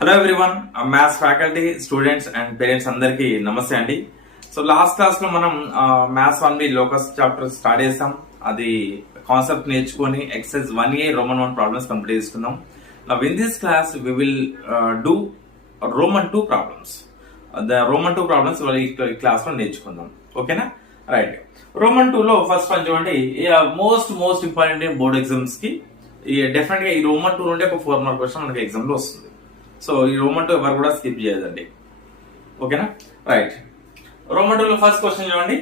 Hello everyone, maths faculty, students and parents అందరికీ నమస్తే అండి. సో లాస్ట్ క్లాస్ లో మనం maths 1B locus chapter start చేసాం. అది కాన్సెప్ట్ నేర్చుకొని exercise 1A Roman 1 problems complete చేసుకున్నాం. Now in this class we will do Roman 2 problems. Roman 2 problems ఈ క్లాస్ లో నేర్చుకుందాం. ఓకేనా? రైట్. రోమన్ 2 లో ఫస్ట్ వన్ చూడండి, మోస్ట్ ఇంపార్టెంట్ బోర్డ్ ఎగ్జామ్స్ కి డెఫినెట్ గా ఈ రోమన్ 2 నుండి ఒక 4 మార్క్ క్వశ్చన్ మనకి ఎగ్జామ్ లో వస్తుంది. సో ఈ రోమన్ 2 ఎవరు కూడా స్కిప్ చేయదండి. ఓకేనా? రైట్. రోమన్ 2 లో ఫస్ట్ క్వశ్చన్ చూడండి,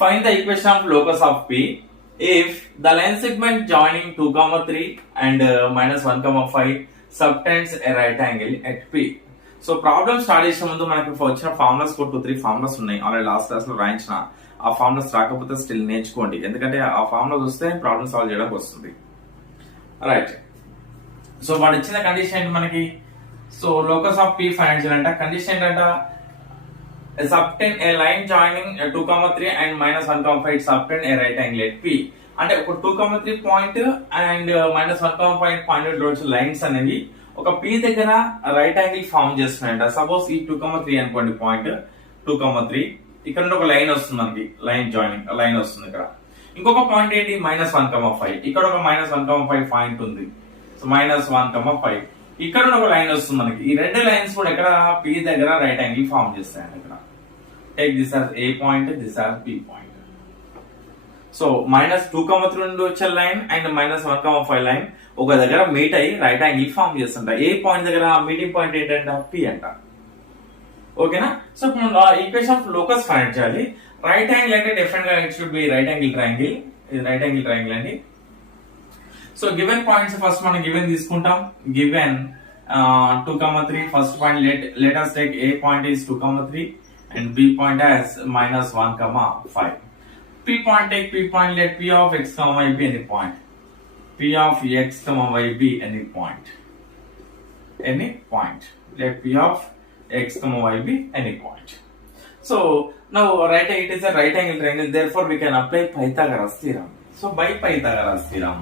find the equation of locus of P if the line segment joining 2, 3 and -1, 5 subtends a right angle at P. So problem start చేసే ముందు మనకి వచ్చిన ఫార్ములాస్ 2-3 ఫార్ములాస్ ఉన్నాయి. ఆల్రెడీ లాస్ట్ క్లాస్ లో రాయించిన. ఆ formulas రాకపోతే స్టిల్ నేర్చుకోండి, ఎందుకంటే ఆ ఫార్ములాస్ వస్తే ప్రాబ్లమ్ సాల్వ్ చేయడానికి వస్తుంది. రైట్. సో వాడు ఇచ్చిన కండిషన్ ఏంటి మనకి? So locus of P find చేయాలంట. కండిషన్ ఏంటంట, subtend a line joining 2, 3 and -1, 5 subtend a right angle at P. అంటే ఒక 2, 3 పాయింట్ అండ్ -1, పాయింట్ లైన్స్ అనేవి ఒక P దగ్గర రైట్ యాంగిల్ ఫార్మ్ చేస్తున్నాయంట. సపోజ్ ఈ 2, 3 అనుకోండి, పాయింట్ 2, 3 ఇక్కడ నుండి ఒక లైన్ వస్తుంది మనకి, లైన్ జాయినింగ్ లైన్ వస్తుంది ఇక్కడ. ఇంకొక పాయింట్ ఏంటి, -1, 5 ఇక్కడ ఒక -1, 5 పాయింట్ ఉంది. సో -1, 5 ఇక్కడ ఒక లైన్ వస్తుంది మనకి. ఈ రెండు లైన్స్ కూడా ఇక్కడ P దగ్గర రైట్ యాంగిల్ ఫార్మ్ చేస్తాయండి. ఇక్కడ take this as A point, this as B point. So -2, 3 నుండి వచ్చే లైన్ అండ్ -1, 5 లైన్ ఒక దగ్గర మీట్ అయ్యి రైట్ యాంగిల్ ఫార్మ్ చేస్తుంట. ఏ పాయింట్ దగ్గర మీటింగ్ పాయింట్ ఏంటంటే P అంట. ఓకేనా? So equation of locus find చేయాలి. రైట్ యాంగిల్ అంటే డెఫినెట్ గా it should be right angle triangle. ఇది రైట్ యాంగిల్ ట్రయాంగిల్ అండి. సో గివెన్ పాయింట్స్ ఫస్ట్ మనం గివెన్ తీసుకుంటాం. Given 2, 3 first point let us take A point is 2, 3 and B point as -1, 5. P point, take P point, let P of x, y be any point. P of x, y be any point. Any point. Let P of x, y be any point. So now it is a right angle triangle, therefore we can apply Pythagoras theorem. So by Pythagoras theorem,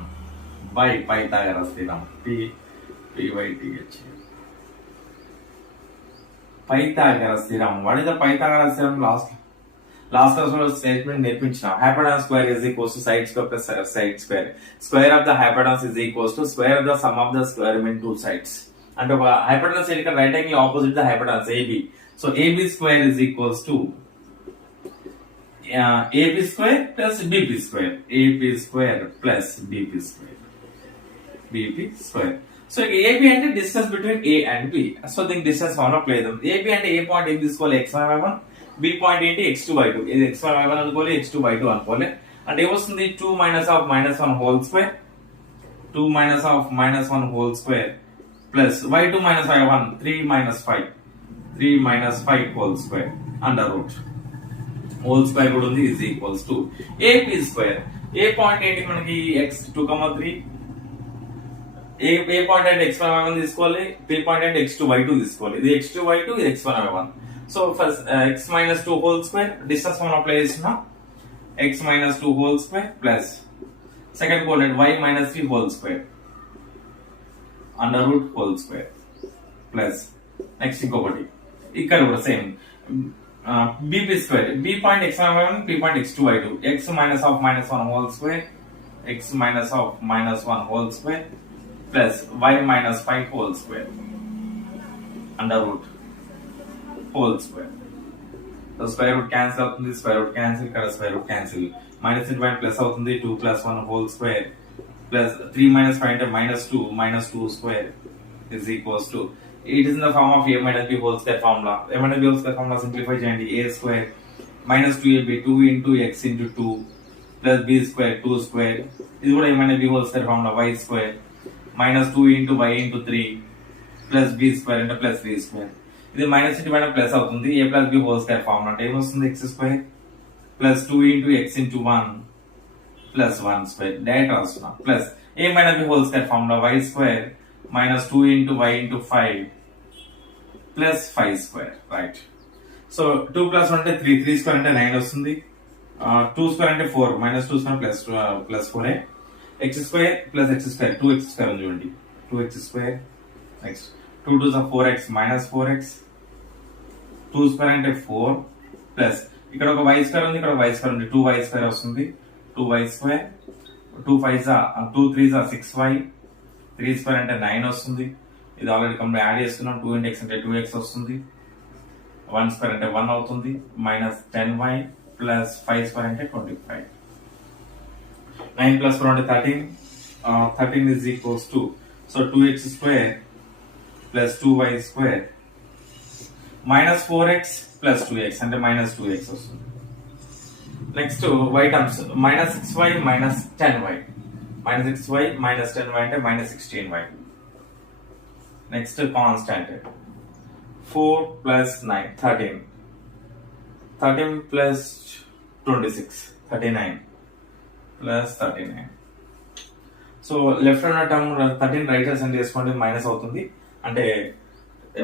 P-Y-T-H. Pythagoras theorem. What is the Pythagoras theorem? Last class statement నేర్పించిన. Hypotenuse square is equals to side square plus side square. Square of the hypotenuse is equals to square of the sum of the square remaining two sides. అంటే ఒక hypotenuse ఇక్కడ right angle opposite the hypotenuse AB. So AB square is equals to AB square plus BB square. AB square plus BB square. BP square. So AB అంటే distance between A and B. So దీనికి distance formula apply చేద్దాం. AB అంటే A point ఏం తీసుకోవాలి, x1, y1. B point ఏంటి, x2, y2. ఇది x1, y1 అనుకోవాలి, x2, y2 అనుకోవాలి. అంటే ఏమొస్తుంది, 2 -1 whole square, 2 -1 whole square plus y2 y1 3 5 whole square under root whole square కూడా ఉంది, is equals to AP square. A point ఏంటి మనకి, x2, 3. ఏ పాయింట్ అంటే x1, y1 తీసుకోవాలి, B పాయింట్ అంటే x2, y2 తీసుకోవాలి. ఇది x2, y2, ఇది x1, y1. So first x -2 whole square distance మనం అప్లై చేస్తున్నాం, x -2 whole square plus second coordinate y -3 whole square under root whole square plus next ఇంకొకటి ఇక్కడ కూడా same BP square. B point x1, y1, B point x2, y2. x -1 whole square, x -1 whole square plus y -5 whole square under root whole square. So square root cancel అవుతుంది, square root cancel, ఇక్కడ square root cancel, minus into plus అవుతుంది, 2 + 1 whole square plus 3 - 5 అంటే -2 square is equals to, it is in the form of A - B whole square formula. A - B whole square formula simplify చేయండి. A square -2AB 2 × x × 2 plus B square 2 square. ఇది కూడా A - B whole square formula. Y square -2 × y × 3 plus B square అంటే plus 3 square. ఇది minus into plus అవుతుంది. A + B whole square formula అంటే ఏమొస్తుంది, x square plus 2 × x × 1 plus 1 square. Direct రాస్తున్నా plus A - B whole square formula. Y square -2 × y × 5 plus 5 square. Right. So 2 + 1 అంటే 3 square అంటే 9 వస్తుంది. 2 square అంటే 4 -2 square plus 4. x square plus x square 2x square చూడండి, 2x square next 2 2 4x minus 4x 2 square అంటే 4 plus ఇక్కడ ఒక y square ఉంది, ఇక్కడ ఒక y స్క్వేర్ ఉంది, 2y స్క్వేర్ వస్తుంది, 2y స్క్వేర్ 2 5 2 3 6y 3 స్క్వేర్ అంటే 9 వస్తుంది. ఇది ఆల్రెడీ కంప్లీట్ యాడ్ చేసుకున్నాం. 2 into x అంటే 2x వస్తుంది, 1 స్క్వేర్ అంటే 1 అవుతుంది, మైనస్ 10y ప్లస్ 5 స్క్వేర్ అంటే 25. 9 plus 4 అంటే 13. 13 is equals to, so 2x square plus 2y square minus 4x plus 2x అంటే minus 2x వస్తుంది. Next y terms minus 6y minus 10y, minus 6y minus 10y అంటే minus 16y. Next constant 4 plus 9 13, 13 plus 26 39 plus 39. So left ఉన్న term 13 right hand చేసుకోండి, minus అవుతుంది. అంటే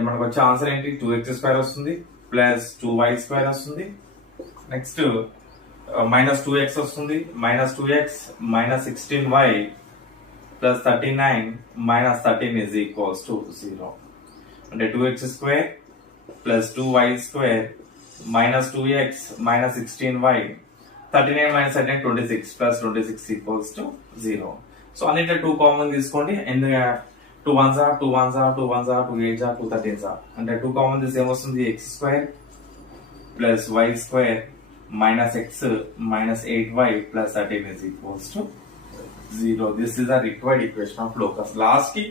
మనకు వచ్చే answer ఏంటి, 2x స్క్వేర్ వస్తుంది ప్లస్ 2y స్క్వేర్ వస్తుంది. నెక్స్ట్ మైనస్ 2x వస్తుంది, minus 2x minus 16y plus 39 minus 13 is equals to 0. అంటే 2x square plus 2y square minus 2x minus 16y 39 minus 13 26 plus 26 equals to 0. So అన్నింటిలో 2 common తీసుకోండి. ఎందుకంటే 2 1s are 2 1s are 2 1s are 2 8s are 2 13s are అంటే 2 common తీసి ఏమొస్తుంది, x square plus y square minus x minus 8y plus 13 is equals to 0. This is the required equation of locus. Last కి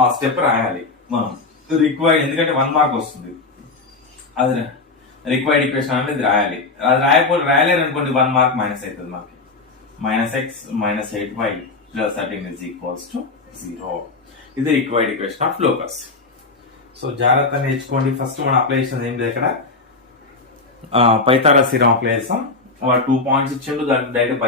ఆ step రాయాలి మనం, required ఎందుకంటే 1 mark వస్తుంది. అది రిక్వైర్డ్ ఈక్వేషన్ అనేది రాయాలి. అది రాయలేరు అనుకోండి 1 మార్క్ మైనస్ అవుతుంది మనకి. Minus X minus 8y plus 13 is equals to 0. ఇది required equation of locus. So జాగ్రత్త నేర్చుకోండి. ఫస్ట్ మనం అప్లై చేసింది ఏం లేదు, ఇక్కడ పైథాగరస్ థీరం అప్లై చేస్తాం. 2 పాయింట్స్ ఇచ్చిండు, దానికి డైరెక్ట్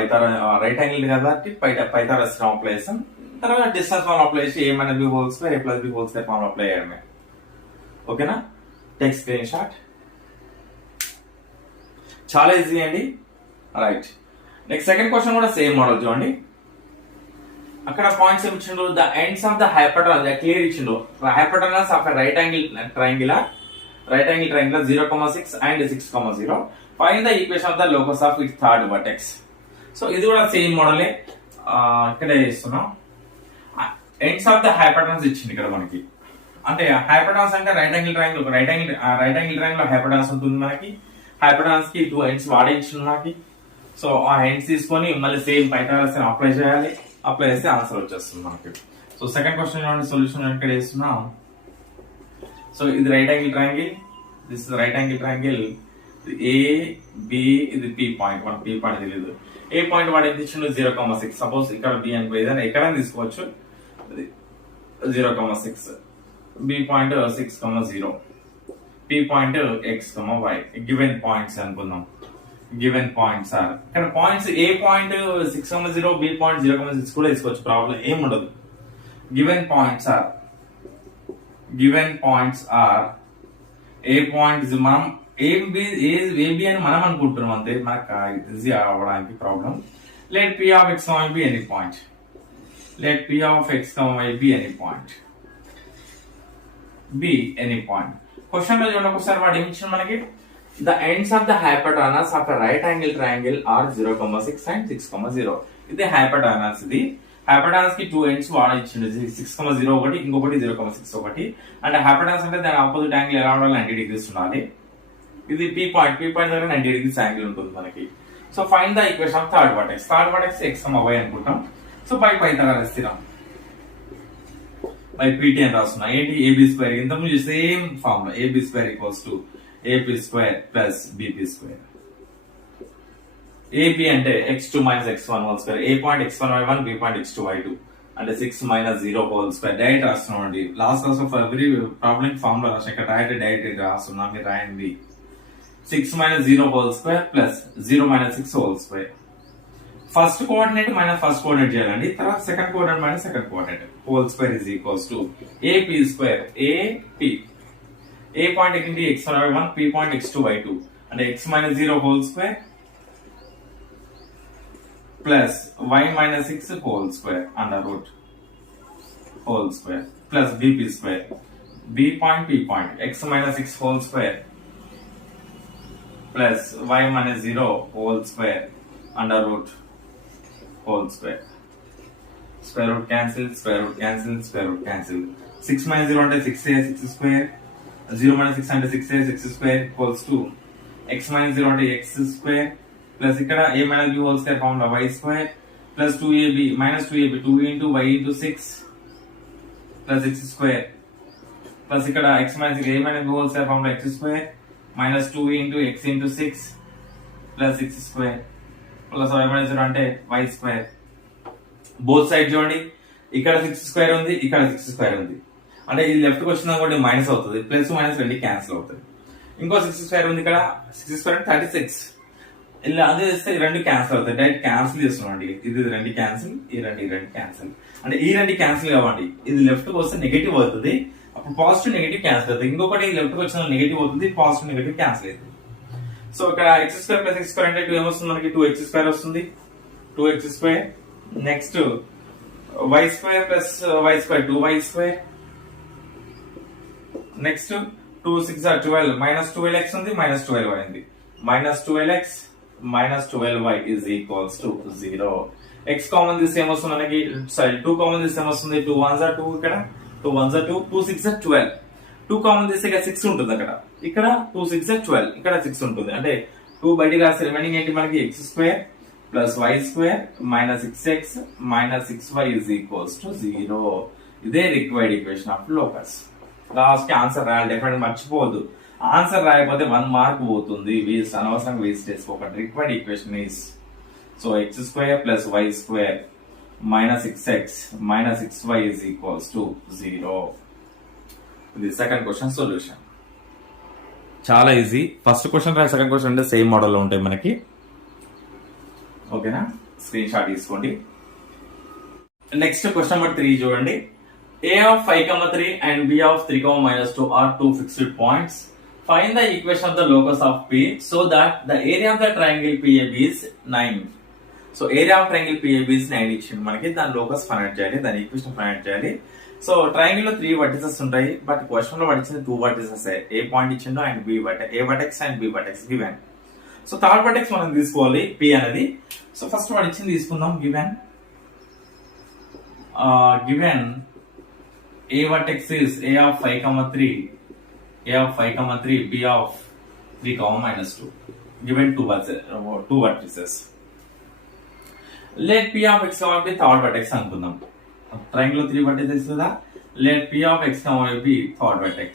రైట్ యాంగిల్ కాబట్టి పైథాగరస్ థీరం అప్లై చేస్తాం. తర్వాత డిస్టెన్స్ ఫార్మ్ అప్లై చేసి a minus b whole square a plus b whole square form apply చేయడమే. ఓకేనా, టేక్ స్క్రీన్ షాట్. చాలా ఈజీ అండి. రైట్, నెక్స్ట్ సెకండ్ క్వశ్చన్ కూడా సేమ్ మోడల్ చూడండి. అక్కడ పాయింట్స్ ఏమి ఇచ్చిండు, the ends of the hypotenuse clear ఇచ్చిండు. Hypotenuse of right angle triangle 0,6 and 6,0. Find the equation of the locus of it's third vertex. So ఇది కూడా same మోడలే, ఇక్కడ చేస్తున్నాం. ఎండ్స్ ఆఫ్ ద హైపోటెనస్ ఇచ్చింది ఇక్కడ మనకి. అంటే హైపోటెనస్ అంటే రైట్ యాంగిల్ ట్రయాంగిల్ లో హైపోటెనస్ ఉంటుంది మనకి. హైపోటెనస్ కి 2 ఎండ్స్ వాడించింది మనకి. సో ఆ ఎండ్స్ తీసుకొని మళ్ళీ సేమ్ పైథాగరస్ అప్లై చేయాలి. అప్లై చేస్తే ఆన్సర్ వచ్చేస్తుంది మనకి. సో సెకండ్ క్వశ్చన్ చూడండి, సొల్యూషన్ ఇక్కడ వేస్తున్నాం. సో ఇది right angle triangle, this is right angle triangle. A B, ఇది పి పాయింట్, మనకు పి పాయింట్ తెలియదు. ఏ పాయింట్ వాడు ఎంత ఇచ్చిండు 0,6. సపోజ్ ఇక్కడ బి అనుకో, ఏదైనా ఎక్కడైనా తీసుకోవచ్చు. 0,6, B point 6,0, P point x, y. Given points అనుకుందాం. గివెన్ పాయింట్స్ ఆర్, ఇక్కడ points A point 6,0, B point 0,6 కూడా తీసుకోవచ్చు, ప్రాబ్లం ఏం ఉండదు. Given points are A point మనం ఏబి అని మనం అనుకుంటున్నాం అంతే, మనకు ఈజీ అవ్వడానికి problem. Let P of x, y be any point. Let P of x, y be any point. Be any point. Question లో చూడండి ఒకసారి, వాడు ఏమి ఇచ్చిన మనకి, the ends of the hypotenuse of a right angle triangle are 0,6 and 6,0. ఇది hypotenuse. ఇది hypotenuse కి 2 ends వాడించింది, 6,0 ఒకటి, ఇంకొకటి 0,6 ఒకటి. అంటే hypotenuse అంటే దాని ఆపోజిట్ యాంగిల్ ఎలా ఉండాలి, 90 degrees ఉండాలి. ఇది p పాయింట్ దగ్గర 90 degrees యాంగిల్ ఉంటుంది మనకి. So find the equation of third vertex. Third vertex x, y అనుకుంటాం. So by Pythagoras theorem by pt అని రాస్తున్నా. ఏంటి, ab స్క్వేర్, ఇంతకుముందు same formula, ab square equals to AP square plus BP square. AB అంటే x2 minus x1 whole square. A point x1 y1, B point x2 y2 అంటే 6 minus 0 whole square. Direct రాస్తున్నాం అండి. Last class లో every problem formula రాసిన, ఇక్కడ direct రాస్తున్నా, మీరు రాయండి. 6 minus 0 whole square plus 0 minus 6 whole square. First coordinate minus first coordinate చేయాలండి. తర్వాత second coordinate minus second coordinate. Whole square is equals to AP square. AP A point ఏంటి, x1 y1, P point x2 y2 అంటే x minus 0 whole square plus y minus 6 whole square under root whole square plus BP square. B point, P point, x minus 6 whole square plus y minus 0 whole square under root whole square. Square root cancel, square root cancel, square root cancel. 6 minus 0 అంటే 6a, 6 square. 0 minus 6 అంటే 6a, 6 square equals to x minus 0 అంటే x square plus ఇక్కడ a minus b whole square formula y square plus 2ab minus 2ab 2 into y into 6 plus x square plus ఇక్కడ x minus a minus b whole square formula x square minus 2 into x into 6 plus x square plus y minus 0 అంటే y square. Both side చూడండి, ఇక్కడ 6 square ఉంది, ఇక్కడ 6 square ఉంది. అంటే ఇది left కి వచ్చినా కూడా మైనస్ అవుతుంది, ప్లస్ మైనస్ రెండు క్యాన్సిల్ అవుతుంది. ఇంకో 6 స్క్వేర్ ఉంది, ఇక్కడ 6 స్క్వేర్ 36. ఇలా అదే చేస్తే ఈ రెండు క్యాన్సిల్ అవుతాయి. డైరెక్ట్ క్యాన్సిల్ చేస్తున్నాండి. ఇది రెండు క్యాన్సిల్, ఈ రెండు క్యాన్సిల్. అంటే ఈ రెండు క్యాన్సిల్ కావండి. ఇది లెఫ్ట్ కి వస్తే నెగిటివ్ అవుతుంది, అప్పుడు పాజిటివ్ నెగిటివ్ క్యాన్సిల్ అవుతుంది. ఇంకొకటి లెఫ్ట్ కి వచ్చిన నెగిటివ్ అవుతుంది, పాజిటివ్ నెగిటివ్ క్యాన్సిల్ అవుతుంది. సో ఇక్కడ X square plus X square అంటే 2 ఏమొస్తుంది మనకి? 2x స్క్వేర్ వస్తుంది. 2x square. Next y square plus y square 2y square. Next 2 6 are 12 minus 12x ఉంది, మైనస్ 12y ఉంది. Minus 12x minus 12y is equals to 0. x common తీస్తే ఏమొస్తుంది మనకి? Sorry 2 common తీస్తే ఏమొస్తుంది? 2 1s are 2, ఇక్కడ 2 1s are 2, 2 6 are 12. 2 common తీస్తే ఇక్కడ 6 ఉంటుంది, ఇక్కడ 2 6 are 12, ఇక్కడ 6 ఉంటుంది. అంటే 2 బయటికి రాస్తే రిమైనింగ్ ఏంటి మనకి? x square plus y square minus 6x minus 6y is equals to 0. ఇదే required equation of locus. Last కి ఆన్సర్ రాయాలి, డెఫినెట్ మర్చిపోవద్దు. ఆన్సర్ రాయకపోతే 1 మార్క్ పోతుంది, వేస్ట్, అనవసరంగా వేస్ట్ చేసుకోకండి. Required equation is so x square plus y square minus 6x minus 6y is equals to 0. ఇది second question solution. చాలా easy. First question రాయి, second question అంటే సేమ్ మోడల్ లో ఉంటాయి మనకి. ఓకేనా? స్క్రీన్ షాట్ తీసుకోండి. నెక్స్ట్ క్వశ్చన్ నెంబర్ 3 చూడండి. a of 5, 3 and b of 3, -2 are two fixed points. Find the equation of the locus of p so that the area of the triangle PAB is 9. So area of triangle PAB is 9 ఇచ్చింది మనకి. దాని locus find చేయాలి, దాని equation find చేయాలి. So triangle లో 3 vertices ఉంటాయి, but question లో పడిచింది 2 వర్టిసెస్. ఏ పాయింట్ ఇచ్చిండో and B vertex, A vertex and B vertex given. So third vertex మనం తీసుకోవాలి p అనేది. సో ఫస్ట్ వాడు ఇచ్చింది తీసుకుందాం. Given a vertex is a of 5, 3, a of 5, 3, b of 3, -2. Given two vertices. Let p of x, be third vertex అనుకుందాం. Triangle లో 3 vertices కదా. Let p of x, be third vertex.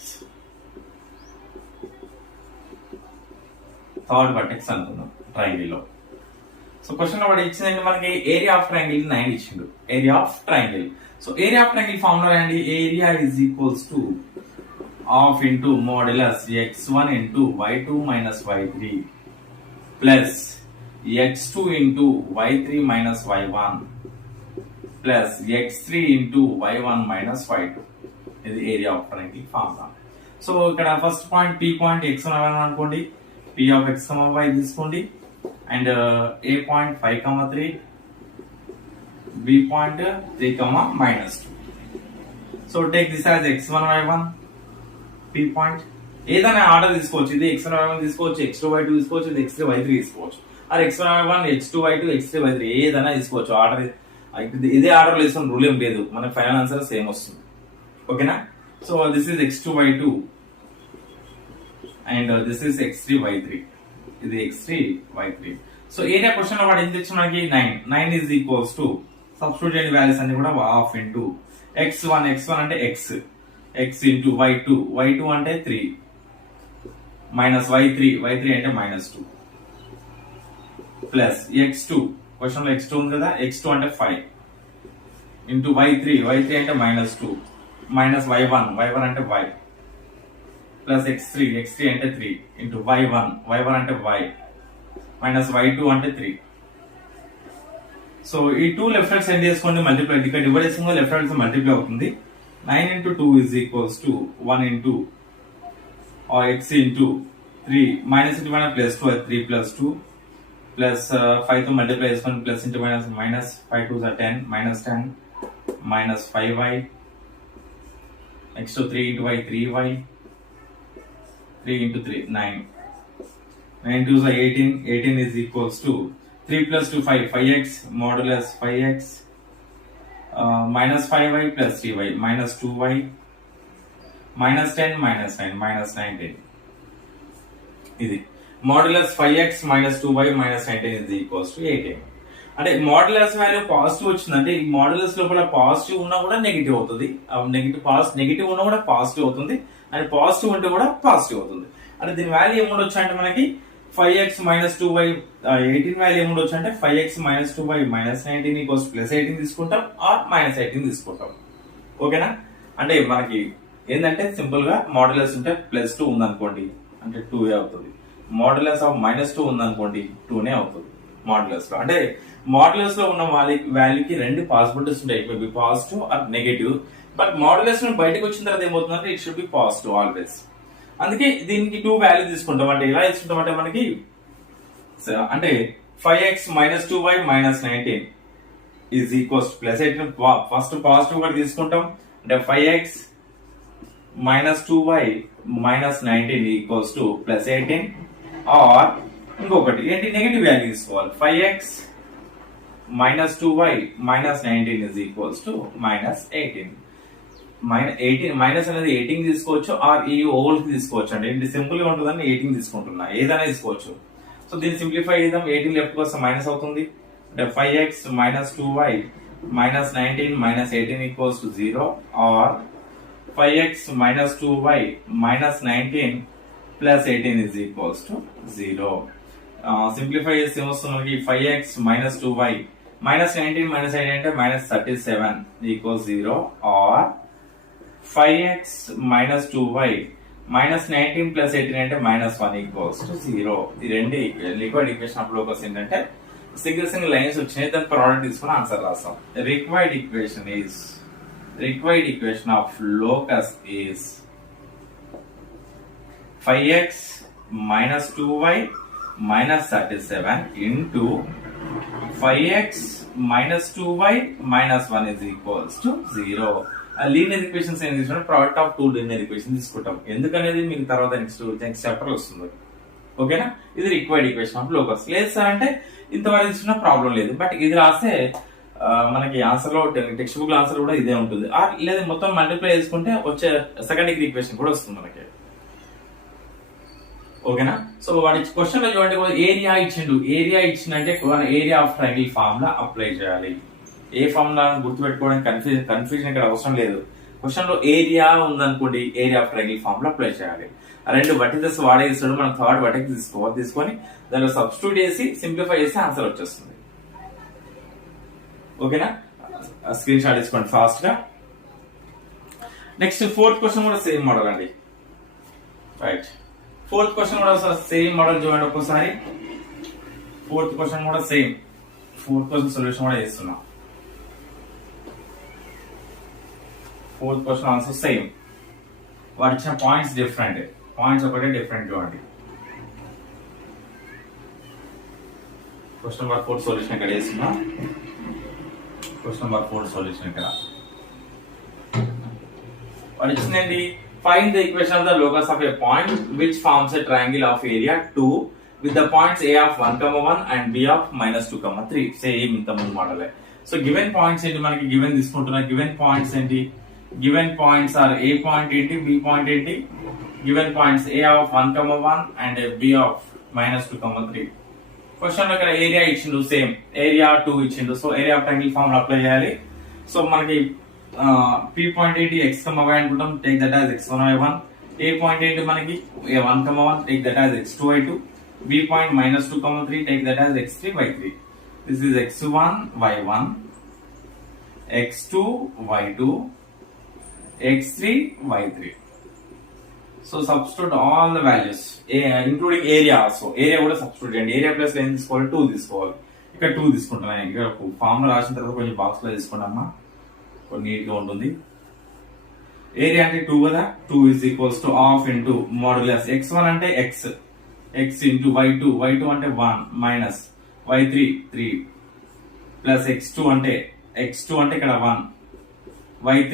Third vertex అనుకుందాం triangle లో. So question లో వాడు ఇచ్చిందంటే మనకి area of triangle 9 ఇచ్చిండు. Area of triangle. So area of triangle formula అండి, area is equals to half into modulus x1 into y2 minus y3 plus x2 into y3 minus y1 plus x3 into y1 minus y2. ఇది area of triangle formula. So ఇక్కడ first point p point x1 అనుకోండి, p of x, y తీసుకోండి. And a point 5, 3, b point 3, -2. So take this as x1, y1, p point. ఏదైనా order తీసుకోవచ్చు. ఇది x1, y1 తీసుకోవచ్చు, x2, y2 తీసుకోవచ్చు, ఇది x3, y3 తీసుకోవచ్చు. అది x1, y1, x2, y2, x3, y3 ఏదైనా తీసుకోవచ్చు. ఆర్డర్ ఇదే ఆర్డర్ లో వేసుకుని రూల్ ఏం లేదు, మనకి ఫైనల్ ఆన్సర్ సేమ్ వస్తుంది. ఓకేనా? So this is x2, y2 and this is x3, y3. ఇది x3, y3. So area question లో వాడు ఎంత ఇచ్చి మనకి 9 ఈజ్ ఈక్వల్స్ టు సబ్స్టిట్యూట్ చేయండి వాల్యూస్ అన్ని కూడా హాఫ్ ఇంటూ x1 అంటే x ఇంటూ y2 అంటే 3 మైనస్ y3 అంటే -2 ప్లస్ x2, క్వశ్చన్ లో x2 ఉంది కదా, x2 అంటే 5 ఇంటూ y3 అంటే -2 మైనస్ y1 అంటే y ప్లస్ x3 అంటే 3 ఇంటూ y1 అంటే y మైనస్ y2 అంటే 3. సో ఈ 2 లెఫ్ట్ సైడ్ సెండ్ చేసుకోండి, మల్టిప్లై. ఇక్కడ డివైడ్ చేసుకుంటే లెఫ్ట్ సైడ్ మల్టిప్లై అవుతుంది. 9 into 2 is equals to 1 into x into 3 minus into minus plus 2, 3 plus 2 plus 5 తో మల్టిప్లై చేసుకోండి, plus into minus 5 2 10 -10 minus 5y next 3 into y 3y, 3 into 3 9, 9 2s are 18, 18 is equals to 3 plus 2 5, 5x modulus 5x minus 5y plus 3y minus 2y minus 10 minus 9 minus 19. ఇది modulus 5x minus 2y minus 19 is equals to 18. అంటే modulus value positive వచ్చిందంటే ఈ modulus లోపల positive ఉన్నా కూడా negative అవుతుంది, negative ఉన్నా కూడా పాజిటివ్ అవుతుంది, అండ్ పాజిటివ్ ఉంటే కూడా పాజిటివ్ అవుతుంది. అంటే దీని వాల్యూ ఏముండొచ్చు అంటే మనకి 5x minus 2y 18 వాల్యూ ఏముండొచ్చు అంటే 5x minus 2y minus 19 equals plus 18 తీసుకుంటాం ఆర్ మైనస్ 18 తీసుకుంటాం. ఓకేనా? అంటే మనకి ఏంటంటే సింపుల్ గా మోడ్యులస్ ఉంటే ప్లస్ 2 ఉందనుకోండి అంటే 2 అవుతుంది, మోడ్యులస్ ఆఫ్ మైనస్ 2 ఉందనుకోండి 2 అవుతుంది. మోడ్యులస్ లో అంటే మోడ్యులస్ లో ఉన్న వాల్యూకి రెండు పాసిబిలిటీస్ ఉంటాయి, maybe positive or negative. But modulus నుండి బయటకు వచ్చిన తర్వాత ఏమవుతుందంటే it should be positive always. అందుకే దీనికి 2 వాల్యూ తీసుకుంటాం. అంటే ఎలా తీసుకుంటాం అంటే మనకి అంటే 5x minus 2y minus 19 is equals to plus 18. First positive కూడా తీసుకుంటాం అంటే 5x minus 2y minus 19 equals to plus 18, are ఇంకొకటి ఏంటి నెగటివ్ వాల్యూ తీసుకోవాలి 5x minus 2y minus 19 is equals to minus 18. Minus అనేది 18 తీసుకోవచ్చు ఆర్ ఈ ఓవల్ కి తీసుకోవచ్చు. అండి ఇది సింపుల్ గా ఉంటుందని 18 తీసుకుంటున్నా, ఏదైనా తీసుకోవచ్చు. సో దీన్ని సింప్లిఫై చేద్దాం. 18 లెఫ్ట్ కోసం మైనస్ అవుతుంది అంటే 5x minus 2y minus 19 minus 18 equals to 0, or 5x minus 2y minus 19 plus 18 is equals to 0. Simplify చేస్తే ఏమొస్తుంది 5x minus 2y minus 19 minus 18 అంటే minus 37 equals 0, or 5x minus 2y minus 19 plus 18 అంటే minus 1 equals to 0. ఈ రెండు liquid equation of locus ఏంటంటే single lines వచ్చినాయి, దాని product తీసుకుని ఆన్సర్ రాస్తాం. Required equation of locus is 5x minus 2y minus 37 into 5x minus 2y minus 1 is equals to 0. Linear equations ఏం తీసుకుంటాం, ప్రోడక్ట్ ఆఫ్ 2 లీనియర్ ఈక్వేషన్ తీసుకుంటాం. ఎందుకనేది మీకు తర్వాత నెక్స్ట్ చాప్టర్ వస్తుంది. ఓకేనా? ఇది రిక్వైర్డ్ ఈక్వేషన్ ఆఫ్ లోకస్. లేదు సార్ అంటే ఇంతవరకు తీసుకున్న ప్రాబ్లం లేదు, బట్ ఇది రాస్తే మనకి ఆన్సర్ లో టెక్స్ట్ బుక్ ఆన్సర్ కూడా ఇదే ఉంటుంది. లేదా మొత్తం మల్టిప్లై చేసుకుంటే వచ్చే సెకండ్ డిగ్రీ ఈక్వేషన్ కూడా వస్తుంది మనకి. ఓకేనా? సో వాడి క్వశ్చన్ లో చూడండి, ఏరియా ఇచ్చిందంటే area of triangle formula apply చేయాలి. ఏ ఫార్ములా గుర్తుపెట్టుకోవడానికి కన్ఫ్యూజన్ ఇక్కడ అవసరం లేదు. క్వశ్చన్ లో ఏరియా ఉందనుకోండి, area of triangle formula apply చేయాలి. రెండు వర్టిసెస్ వాడేస్తాడు, మనం థర్డ్ వర్టెక్స్ తీసుకొని దానిలో సబ్స్టిట్యూట్ చేసి సింప్లిఫై చేసి ఆన్సర్ వచ్చేస్తుంది. ఓకేనా? స్క్రీన్ షాట్ తీసుకోండి ఫాస్ట్ గా. నెక్స్ట్ ఫోర్త్ క్వశ్చన్ కూడా సేమ్ మోడల్ అండి. రైట్, ఫోర్త్ క్వశ్చన్ కూడా సేమ్ మోడల్ చూడండి ఒక్కసారి. ఫోర్త్ క్వశ్చన్ కూడా సేమ్, ఫోర్త్ క్వశ్చన్ సొల్యూషన్ కూడా చేస్తున్నాం. ఫోర్త్ క్వశ్చన్ ఆల్సో సేమ్, వాడు ఇచ్చిన పాయింట్స్ డిఫరెంట్, పాయింట్స్ ఒకటే డిఫరెంట్ చూడండి. క్వశ్చన్ నెంబర్ 4 సొల్యూషన్ ఇక్కడ వేస్తున్నా. క్వశ్చన్ నెంబర్ 4 సొల్యూషన్ ఇక్కడ వాడు ఇచ్చిందండి, find the equation of the locus of a point which forms a triangle of area 2 with the points a of 1,1 and b of -2,3. Same ఇంత ముందు మోడలే. So given points ఏంటి మనకి, given తీసుకుంటున్నా. Given points ఏంటి, given points are A point ఏంటి, B point ఏంటి. Given points a of 1,1 and b of -2,3. Question లో ఇక్కడ ఏరియా ఇచ్చిండు, సేమ్ ఏరియా 2 ఇచ్చిండు. So area of triangle formula apply చేయాలి. సో మనకి p పాయింట్ ఏంటి, x, y అనుకుంటాం, take that as x1 y1. a point ఏంటి మనకి 1,1, take that as x2 y2. b point -2,3, take that as x3 y3. This is x1 y1, x2 y2, x3 y3. So substitute all the values, including area also. Area కూడా substitute చేయండి. Area plus ఏం తీసుకోవాలి, 2 తీసుకోవాలి. ఇక్కడ 2 తీసుకుంటున్నాను. ఇక్కడ formula రాసిన తర్వాత కొంచెం బాక్స్ లో తీసుకోండమ్మా, కొంచెం నీట్ గా ఉంటుంది. ఏరియా అంటే 2 కదా, 2 is equals to half into modulus x1 అంటే x into y2 అంటే 1 మైనస్ y3 3 ప్లస్ x2 అంటే ఇక్కడ 1 y3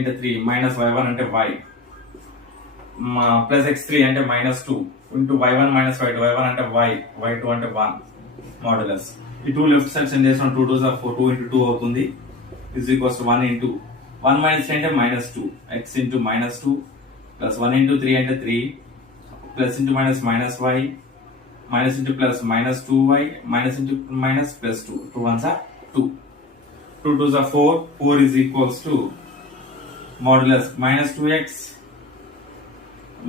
అంటే 3 మైనస్ y1 అంటే y ప్లస్ x3 అంటే -2 ఇంటూ y1 మైనస్ y2 అంటే y y2 అంటే 1 మాడ్యులస్ ఈ 2 లెఫ్ట్ సైడ్ సెండ్ చేసిన 2 2 4 2 into 2 అవుతుంది is equals to 1 into 1 minus 3 అంటే -2 x into -2 ప్లస్ 1 into 3 అంటే 3 plus into minus y minus into plus minus 2y minus into minus plus 2 2 ones are 2 2 2s are 4 is equals to modulus minus 2x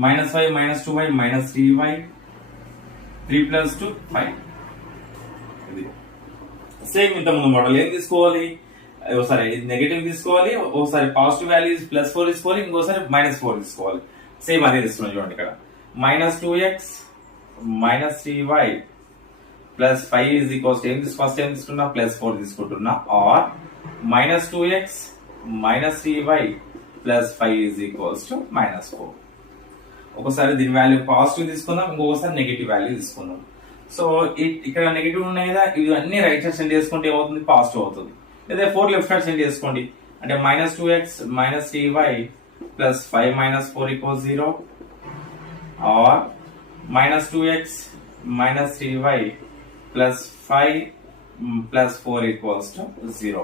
minus y minus 2y minus 3y 3 plus 2 5 same ఇంత ముందు model ఏం తీసుకోవాలి ఒకసారి negative తీసుకోవాలి ఒకసారి positive values +4 తీసుకోవాలి ఇంకోసారి -4 తీసుకోవాలి సేమ్ అదే తీసుకున్నాం చూడండి ఇక్కడ -2x minus 3y plus 5 is equals to first ఏం తీసుకున్నా +4 తీసుకుంటున్నా or minus 2x minus 3y plus 5 is equals to -4 ఒకసారి దీని వాల్యూ పాజిటివ్ తీసుకుందాం ఇంకొకసారి నెగటివ్ వాల్యూ తీసుకుందాం సో ఇక్కడ నెగటివ్ ఉన్నాయి కదా ఇవన్నీ రైట్ సైడ్ సెండ్ చేసుకుంటే ఏమవుతుంది పాజిటివ్ అవుతుంది లేదా 4 లెఫ్ట్ సైడ్ సెండ్ చేసుకోండి అంటే -2x minus 3y plus 5 minus 4 equals 0 or minus 2x minus 3y plus 5 plus 4 equals to 0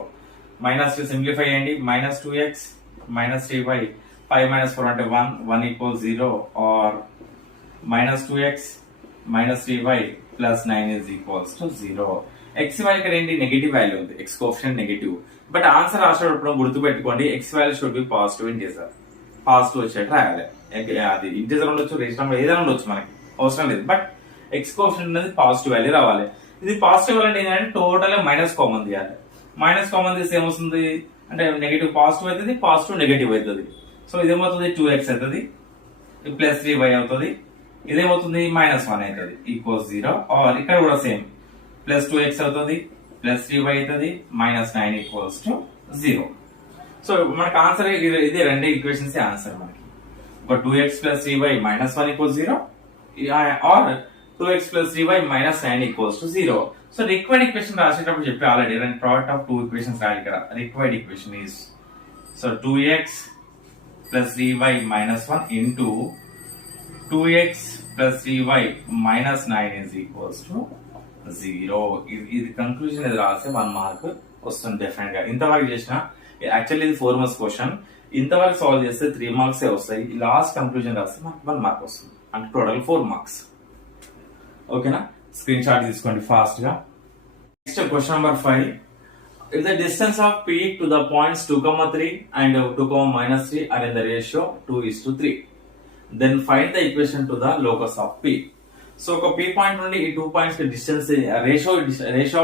minus to simplify చేయండి minus 2x minus 3y 5 minus 4 అంటే 1 equals 0 or minus 2x minus 3y plus 9 is equals to 0 x y ఇక్కడ ఏంటి negative value ఉంది x coefficient negative but answer రాసేటప్పుడు గుర్తుపెట్టుకోండి x value should be positive integer positive వచ్చేట రాయాలి అది integer ఉండొచ్చు రేషనల్ ఏదైనా ఉండొచ్చు మనకి అవసరం లేదు బట్ ఎక్స్ కోఎఫిషియంట్ అనేది పాజిటివ్ వాల్యూ రావాలి ఇది పాజిటివ్ అంటే ఏంటంటే టోటల్ మైనస్ కామన్ తీయాలి మైనస్ కామన్ తీస్తే ఏమొస్తుంది అంటే నెగటివ్ పాజిటివ్ అవుతుంది పాజిటివ్ నెగటివ్ అవుతుంది సో ఇదేమవుతుంది 2x అవుతుంది ప్లస్ 3y అవుతుంది ఇదేమవుతుంది -1 అవుతుంది ఈక్వల్స్ 0 ఆర్ ఇక్కడ కూడా సేమ్ ప్లస్ 2x అవుతుంది ప్లస్ 3y అవుతుంది -9 ఈక్వల్స్ టు 0 సో మనకి ఆన్సర్ ఇది రెండు ఈక్వేషన్స్ ఆన్సర్ మనకి ఒక 2x plus 3y -1 equals 0 or 2x plus 3y -9 equals to 0 so required equation రాసేటప్పుడు చెప్పి ఆల్రెడీ ప్రోడక్ట్ ఆఫ్ 2 ఈక్వేషన్స్ రాయాలి ఇక్కడ required equation is so 2x plus 3y -1 into 2x plus 3y -9 is equals to 0 ఇది conclusion ఇది రాస్తే 1 mark వస్తుంది definite గా ఇంతవరకు చేసిన యాక్చువల్లీ ఇది 4 మార్క్స్ క్వశ్చన్ ఇంతవరకు సాల్వ్ చేస్తే 3 మార్క్స్ వస్తాయి లాస్ట్ కంక్లూజన్ రాస్తే మనకు 1 మార్క్ వస్తుంది అంటే టోటల్ 4 మార్క్స్ ఓకేనా స్క్రీన్ షాట్ తీసుకోండి ఫాస్ట్ గా next question number 5 if the distance of p to the points 2,3 and 2,-3 are in the ratio 2:3 then find the equation to the locus of p so ఒక p point నుండి ఈ 2 points కి distance ratio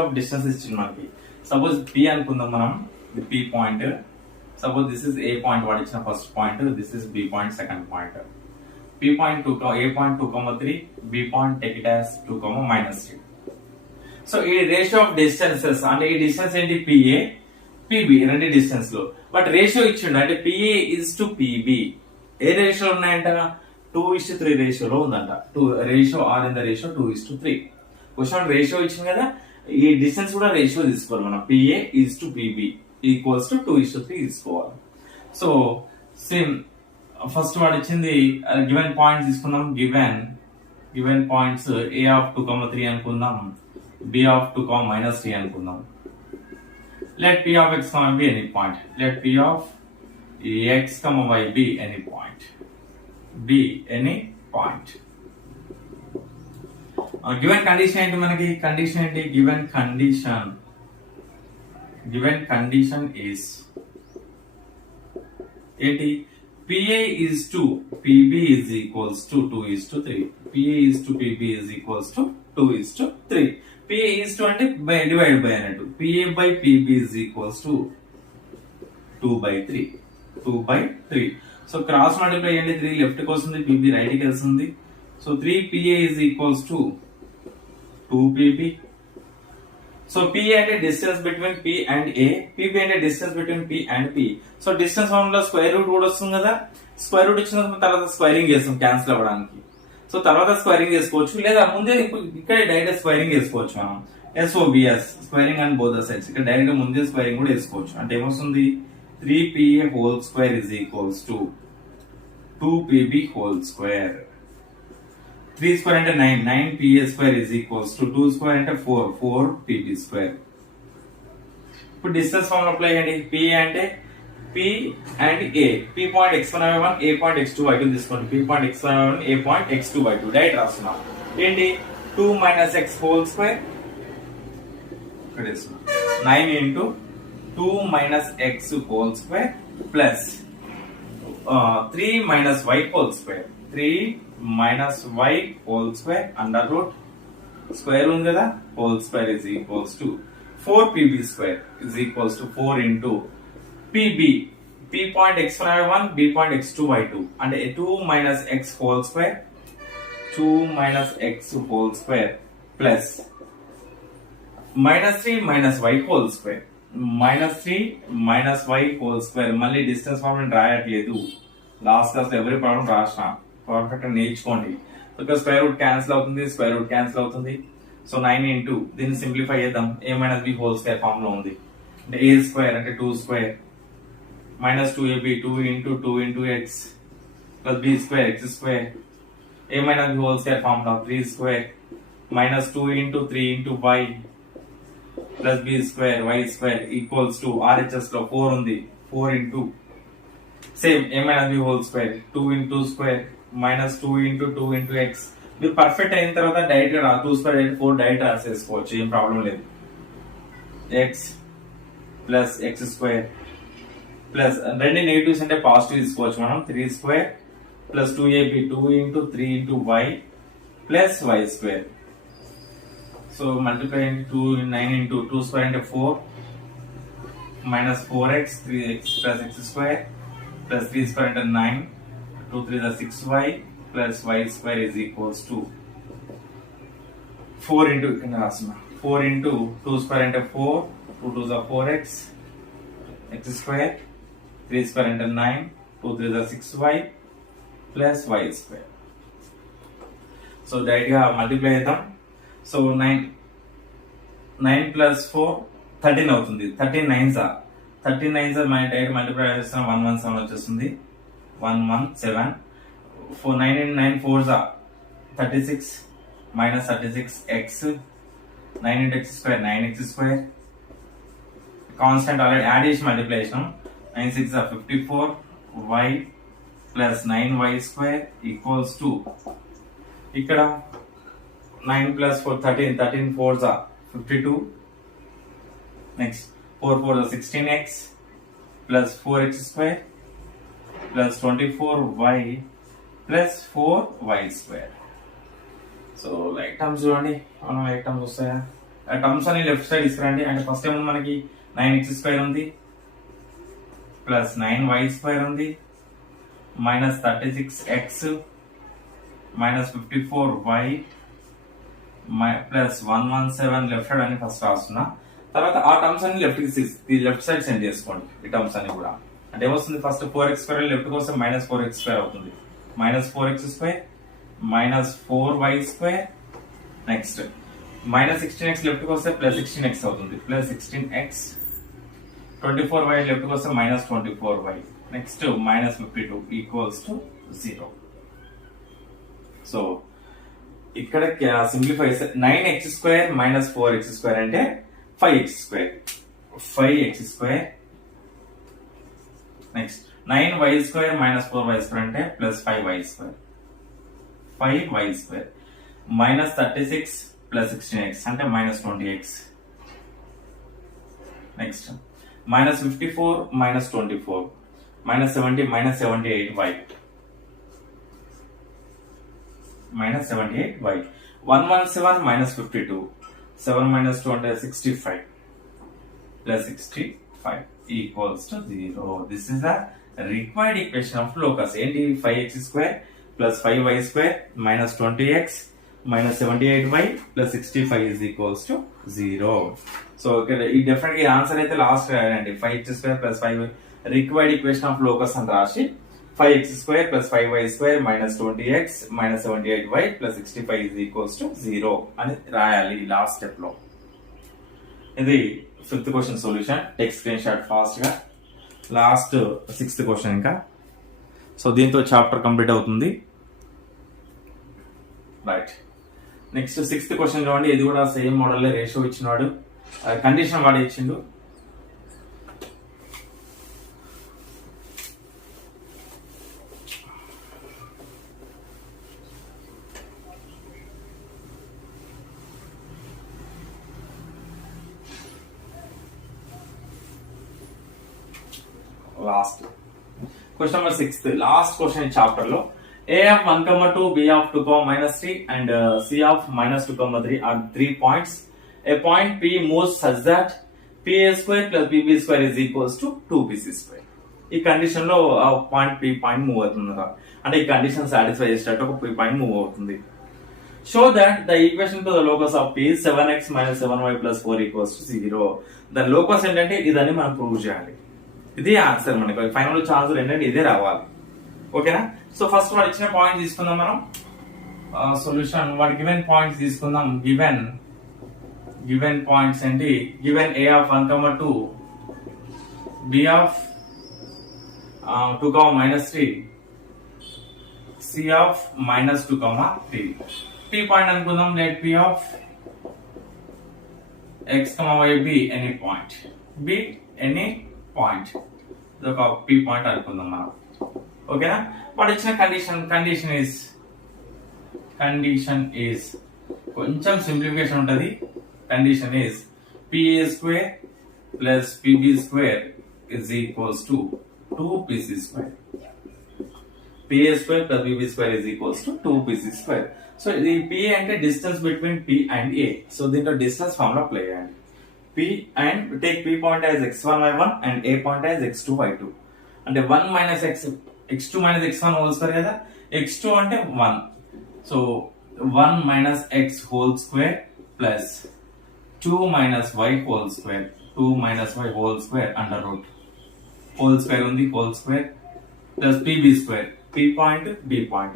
of distance ఇచ్చింది మనకి suppose p అనుకుందాం మనం p point suppose this is a point what is the first point this is b point second point p point 2 a point 2,3 b point take it as 2,-3 so ఈ ratio of distances అంటే ఈ distance ఏంటి pa pb రెండు distance లో but ratio ఇచ్చిండు అంటే pa is to pb ఏ రేషియోలో ఉన్నాయంట 2:3 రేషియోలో ఉందంట ratio are in the ratio 2:3 question ratio ఇచ్చింది కదా ఈ డిస్టెన్స్ కూడా రేషియో తీసుకోవాలి మనం pa is to pb equals to 2:3 తీసుకోవాలి సో సేమ్ ఫస్ట్ వాడు ఇచ్చింది గివెన్ పాయింట్స్ తీసుకుందాం గివెన్ పాయింట్స్ a ఆఫ్ 2,3 అనుకుందాం b ఆఫ్ 2,-3 అనుకుందాం let p of x, b any point let p of x, y b any point b any point given condition ఏంటి మనకి condition ఏంటి given condition is ఏంటి PA is to PB is equals to 2:3 PA is to PB is equals to 2:3 PA is to అంటే divide by అన్నట్టు PA by PB is equals to 2/3 so cross multiply చేయండి 3 left కి వస్తుంది PB right కి వస్తుంది so 3 PA is equals to 2 PB so P అంటే distance between P and A, PB అంటే distance between P and P. So distance formula square root కూడా వస్తుంది కదా, స్క్వేర్ రూట్ ఇచ్చిన తర్వాత స్క్వేరింగ్ చేస్తాం క్యాన్సిల్ అవ్వడానికి. సో తర్వాత స్క్వేరింగ్ చేసుకోవచ్చు, లేదా ముందే ఇక్కడ డైరెక్ట్ స్క్వేరింగ్ చేసుకోవచ్చు మనం. SOBS squaring and both sides, ఇక్కడ డైరెక్ట్ ముందే స్క్వేరింగ్ కూడా వేసుకోవచ్చు. అంటే ఏమొస్తుంది 3pa whole square is equals to 2pb whole square. 3 square అంటే 9, 9pa square is equals to 2 square అంటే 4, 4pb square. ఇప్పుడు డిస్టెన్స్ ఫార్ములా అప్లై చేయండి. p అంటే p and a, p point x1 y1, a point x2 y2 తీసుకోండి. p point x1 y1, a point x2 y2 direct రాస్తున్నాం. ఏంటి 2 minus x whole square, ఇక్కడ వేస్తున్నాం 9 into 2 minus x whole square plus 3 minus y whole square, 3 minus y whole square under root square ఉంది కదా, whole square is equals to 4pb square is equals to 4 into pb, p point x1 y1, b point x2 y2 and 2 minus x whole square, 2 minus x whole square plus minus 3 minus y whole square, minus 3 minus y whole square. మళ్ళీ distance formula రాయట్లేదు, last class లో ఎవరి problem రాసిన perfect నేర్చుకోండి. ఇక్కడ square root cancel అవుతుంది, square root cancel అవుతుంది. So 9 into దీన్ని సింప్లిఫై చేద్దాం, a minus b whole square form లో ఉంది అంటే a స్క్వేర్ అంటే 2 square minus 2ab 2 into x plus b square x square, a minus b whole square form లో 3 square minus 2 into 3 into y plus b square y square equals to RHS లో 4 ఉంది, 4 into same a minus b whole square 2 into square minus 2 into x. మీరు perfect అయిన తర్వాత direct గా 2 square 4 direct రాసేసుకోవచ్చు, ఏం problem లేదు. x plus X square plus రెండు negatives అంటే పాజిటివ్ తీసుకోవచ్చు మనం, 3 square plus 2ab 2 into 3 into y plus y square. So multiply 2 9 into 2 square అంటే 4 minus 4x 3x plus x square plus 3 square అంటే 9, 2 3 is 6y plus y square is equals to 4 into 4 into 2 square into 4, 2 2s are 4x, x square, 3 square into 9, 2 3s are 6y plus y square. So direct ga multiply చేద్దాం. So 9 plus 4 13 అవుతుంది, 13 9s are మన direct multiply చేస్తాం, 117 వచ్చేస్తుంది, 117. 4 9 and 9 4s are 36 minus 36x, 9 into x square 9x square, constant already add చేసి multiply చేసాం, 9 6 are 54y plus 9y square equals to ఇక్కడ 9 plus 4 13 4s are 52, next 4 4 are 16x plus 4x square plus 24y plus 4y square. So like terms చూడండి, మనం like terms వస్తాయా, terms అని left side తీసుకురండి. అంటే first ఏమో మనకి 9x స్క్వేర్ ఉంది ప్లస్ 9y స్క్వేర్ ఉంది minus 36x minus 54y plus 117 left side అని ఫస్ట్ రాస్తున్నా. తర్వాత ఆ టర్మ్స్ అన్ని లెఫ్ట్ సైడ్ సెండ్ చేసుకోండి, ఈ టర్మ్స్ అన్ని కూడా. అంటే ఏమొస్తుంది, ఫస్ట్ 4x స్క్వేర్ లెఫ్ట్ కోసం మైనస్ 4x స్క్వేర్ అవుతుంది, minus 4x square minus 4y square, next minus 16x left को से plus 16x అవుతుంది, plus 16x 24y left को से minus 24y, next minus 52 equals to 0. so ఇక్కడ సింప్లిఫై చేస్తే 9x square minus 4x square అంటే 5x square, 5x square, next 9y square minus 4y square అంటే plus 5y square, 5y square minus 36 plus 16x అంటే minus 20x, next minus 54 minus 24 minus 70 minus 78y minus 78y, 117 minus 52, 7 minus 2 అంటే 65 plus 65 equals to 0. This is the required equation of locus. ఏంటి 5x square plus 5y square minus 20x minus 78y plus 65 is equals to 0. So ఇక్కడ ఈ definite గా answer అయితే last రాయండి, 5x square plus 5y required equation of locus అని రాసి 5x square plus 5y square minus 20x minus 78y plus 65 is equals to 0 అని రాయాలి last step లో. ఇది 5th question solution. Take screen shot fast గా. Last 6th question ఇంకా. So దీంతో chapter complete అవుతుంది. రైట్, నెక్స్ట్ 6th క్వశ్చన్ చూడండి. ఇది కూడా సేమ్ మోడల్ రేషియో ఇచ్చినవాడు, కండిషన్ వాడు ఇచ్చిండు. Last question number 6th, last question ఈ చాప్టర్ లో. A of 1, 2, B of 2, -3 and C of -2, 3 are 3 points. A point P moves such that PA² plus PB² is equals to 2PC². ఈ condition లో point P point move అవుతుంది కదా, అంటే ఈ condition satisfy చేసేటట్టు ఒక P పాయింట్ మూవ్ అవుతుంది. Show that the equation to the locus of P 7x - 7y + 4 = 0. దాని లోకస్ ఏంటంటే ఇదని మనం ప్రూవ్ చేయాలి. ఇది ఆన్సర్, మనకి ఫైనల్ వచ్చే ఆన్సర్ ఏంటంటే ఇదే రావాలి. ఓకేనా? సో ఫస్ట్ వాడు ఇచ్చిన పాయింట్ తీసుకుందాం మనం. సొల్యూషన్ వాడు గివెన్ పాయింట్స్ తీసుకుందాం. గివెన్ పాయింట్స్ ఏంటి? Given A of 1, 2, B of 2, -3, C of -2, 3. P point అనుకుందాం. Let P of x, y, B any point. B any point, ఇదొక P పాయింట్ అనుకుందాం మనం. ఓకేనా? వాడు ఇచ్చిన కండిషన్ ఈజ్ కొంచెం సింప్లిఫికేషన్ ఉంటది. Condition is PA² plus PB² is equals to 2PC². PA² plus PB² is equals to 2PC². So ఇది P అంటే distance between P and A. So దీంట్లో డిస్టెన్స్ ఫార్ములా అప్లై చేయండి. P and take P point as x1, y1 and A point as x2, y2. అంటే 1 minus x2 minus x1 whole square కదా. x2 అంటే 1. So 1 minus x whole square plus 2 minus y whole square. 2 minus y whole square under root. Whole square ఉంది, whole square plus PB². P point, B point.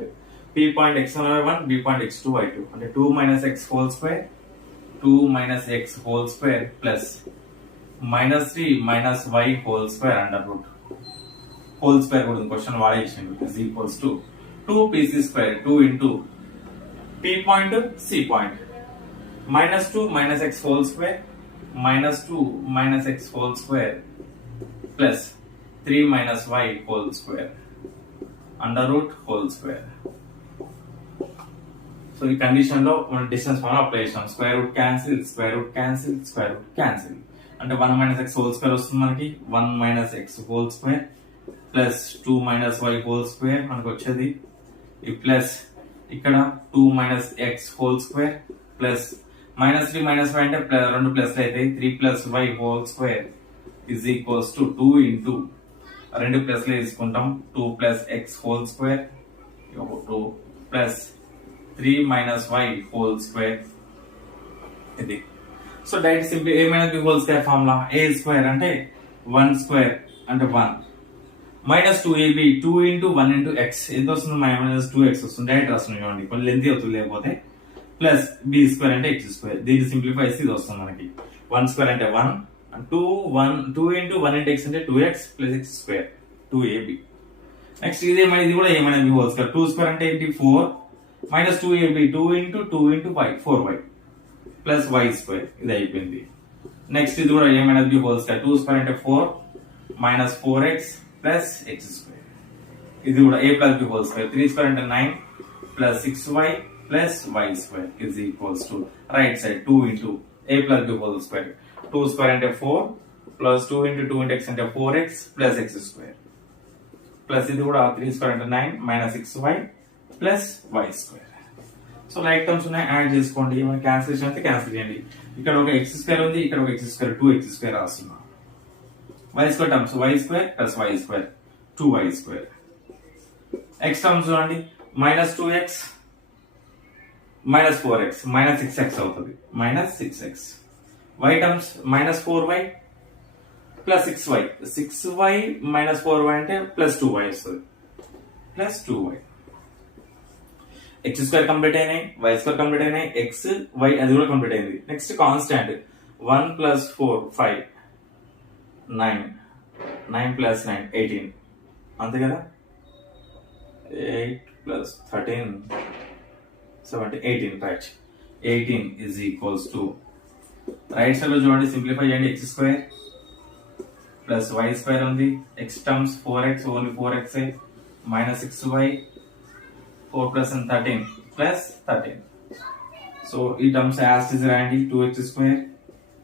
P point x1, y1, B point x2, y2. అంటే 2 minus x whole square, 2 minus x whole square plus -3 minus y whole square under root. Whole square కూడా question వాడే ఇచ్చిండు. is equals to 2PC². 2 into P point, C point. -2 minus x whole square, -2 minus x whole square plus 3 minus y whole square under root whole square. So ఈ condition లో మనం distance formula apply చేసాం. Square root cancel, square root cancel, square root cancel. అంటే 1 minus x whole square వస్తుంది మనకి. 1 minus x whole square plus 2 minus y whole square మనకు వచ్చేది. ఈ ప్లస్ ఇక్కడ 2 minus x whole square plus -3 minus y అంటే రెండు ప్లస్లు అవుతాయి. 3 plus y whole square is equals to 2 into రెండు ప్లస్లు తీసుకుంటాం. 2 plus x whole square 2 plus 3 minus y whole square. ఇది so direct simply A minus B whole square formula. A² అంటే 1 square అంటే 1 minus 2AB 2 into 1 into x ఎంత వస్తుంది? -2x వస్తుంది. Direct రాస్తుంది చూడండి, కొంచెం లెంతీ అవుతుంది లేకపోతే. ప్లస్ B² అంటే x². దీన్ని సింప్లిఫై చేసి ఇది వస్తుంది మనకి. 1² అంటే 1, 2 into 1 into x అంటే 2x plus x², 2AB. Next ఇది కూడా A minus B whole square. 2² అంటే ఏంటి? 4 minus 2AB 2 into y 4y plus y². ఇది అయిపోయింది. నెక్స్ట్ ఇది కూడా A minus B whole square. 2² అంటే 4 minus 4x plus x². ఇది కూడా A plus B whole square. 3² అంటే 9 plus 6y plus y² is equals to right side 2 into A plus B whole square. 2² అంటే 4 plus 2 into x అంటే 4x plus x² plus ఇది కూడా 3² అంటే 9 minus 6y plus y². So like terms ఉన్నాయి, add చేసుకోండి. మన cancellation అయితే cancel చేయండి. ఇక్కడ ఒక x² ఉంది, ఇక్కడ ఒక x², 2x² రాస్తున్నా. y² terms y² plus y² 2y². x terms చూడండి, -2x -4x -6x అవుతుంది. -6x. y terms -4y plus 6y. 6y minus 4y అంటే +2y వస్తుంది. +2y. x² కంప్లీట్ అయినాయి, y² కంప్లీట్ అయినాయి, x y అది కూడా కంప్లీట్ అయింది. నెక్స్ట్ కాన్స్టాంట్ 1 + 4 5 9 9 plus 9 18 అంతే కదా. 8 plus 13 17 18 right. 18 is equals to right side లో చూడండి సింప్లిఫై చేయండి. x square plus y square ఉంది. x terms 4x only 4x minus 6y 4 plus 13 plus 13. So ఈ టర్మ్స్ యాజ్ ఇట్ ఇస్ రాయండి. 2x square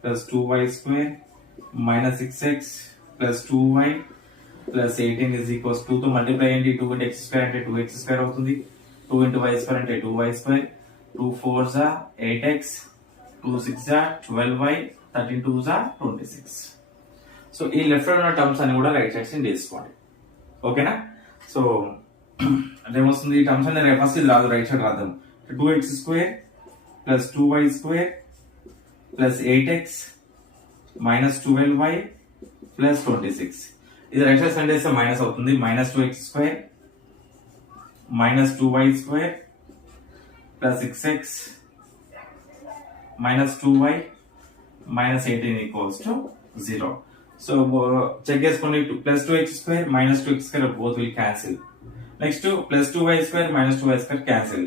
plus 2y square minus 6x plus 2y plus 18 is equals 2 తో multiply అయ్యండి. 2 into x square అంటే 2x square అవుతుంది. 2 into y square అంటే 2y square. 2 4s are 8x, 2 6s are 12y, 13 2s are 26. So ఈ left side ఉన్న terms అని కూడా right side తీసుకోండి. ఓకేనా. సో అంటే ఏమొస్తుంది ఈ టర్మ్స్ అనేది ఫస్ట్ ఇది రాదు, రైట్ సైడ్ రాద్దాం. 2x square plus 2y square plus 8x minus 12y plus 26. ఇది రైట్ సైడ్ సెండ్ చేస్తే మైనస్ అవుతుంది. Minus 2x square minus 2y square plus 6x minus 2y minus 18 equals to 0. So check చేసుకోండి. Plus 2x square minus 2x square both will cancel. Next plus 2y square minus 2y square cancel.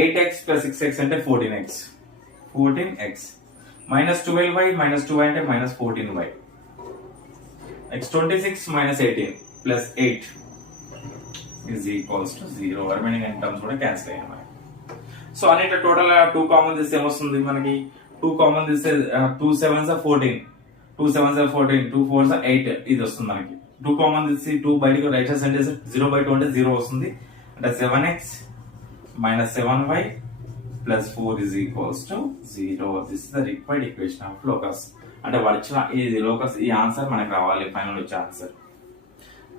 8x plus 6x అంటే 14x minus 12y minus 2y అంటే minus 14y. Next 26 minus 18 plus 8 is equals to 0. Remaining terms కూడా cancel అయ్యాయి మనకి. So అన్నిటి total 2 common తీస్తే ఏమొస్తుంది మనకి? 2 common తీస్తే 2 7s are 14, 2 7s are 14, 2 4s are 8 ఇది వస్తుంది మనకి. 2 కామన్ తీసి 2 బయటకు రైట్ సైడ్ సెండ్ చేస్తే 0/2 అంటే 0 వస్తుంది. అంటే 7x minus 7y plus 4 is equals to 0. This is the required equation of locus. అంటే వచ్చిన ఈ లోకస్ ఈ ఆన్సర్ మనకు రావాలి. ఫైనల్ వచ్చే ఆన్సర్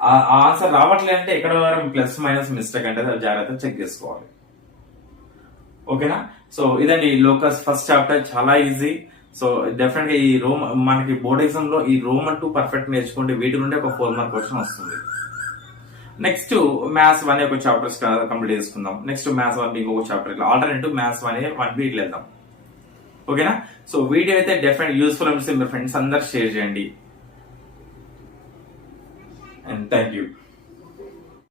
ఆ ఆన్సర్ రావట్లేదు అంటే ఎక్కడ ప్లస్ మైనస్ మిస్టేక్ అంటే జాగ్రత్తగా చెక్ చేసుకోవాలి. ఓకేనా. సో ఇదండి లోకస్ ఫస్ట్ చాప్టర్, చాలా ఈజీ. సో డెఫినెట్ గా ఈ మనకి బోర్డ్ ఎగ్జామ్ లో ఈ రోమన్ 2 పర్ఫెక్ట్ నేర్చుకుంటే వీటి నుండి ఒక 4 మార్క్ క్వశ్చన్ వస్తుంది. నెక్స్ట్ మ్యాథ్స్ 1 ఒక చాప్టర్స్ కంప్లీట్ చేసుకుందాం. నెక్స్ట్ మ్యాథ్స్ 1 ఇంకొక చాప్టర్ ఇట్లా ఆల్టర్నేటివ్ మ్యాథ్స్ 1 ఇట్లా వెళ్దాం. ఓకేనా. సో వీడియో అయితే డెఫినెట్ యూస్ఫుల్ అనిపిస్తే మీ ఫ్రెండ్స్ అందరు షేర్ చేయండి. And thank you.